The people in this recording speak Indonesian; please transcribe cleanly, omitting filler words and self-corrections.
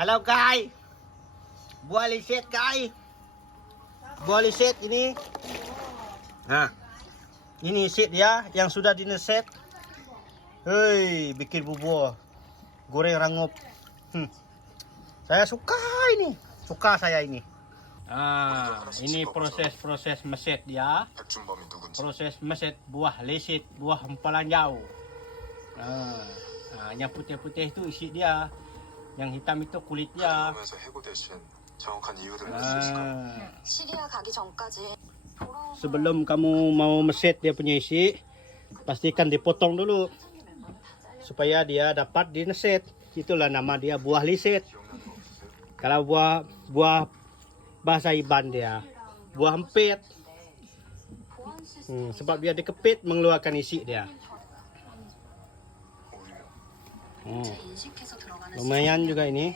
Halo guys, buah liset guys, buah liset ini. Nah, ini liset ya yang sudah dineset. Hei, bikin bubur, goreng rangup. Saya suka ini, suka saya ini. Ini proses meset dia. Proses meset buah liset, buah empelanjau. Yang putih-putih itu isi dia. Yang hitam itu kulitnya. Sebelum kamu mau meset dia punya isi, pastikan dipotong dulu supaya dia dapat dineset. Itulah nama dia buah liset. Kalau buah bahasa Iban dia buah empit. Sebab dia dikepit mengeluarkan isi dia. Lumayan juga ini.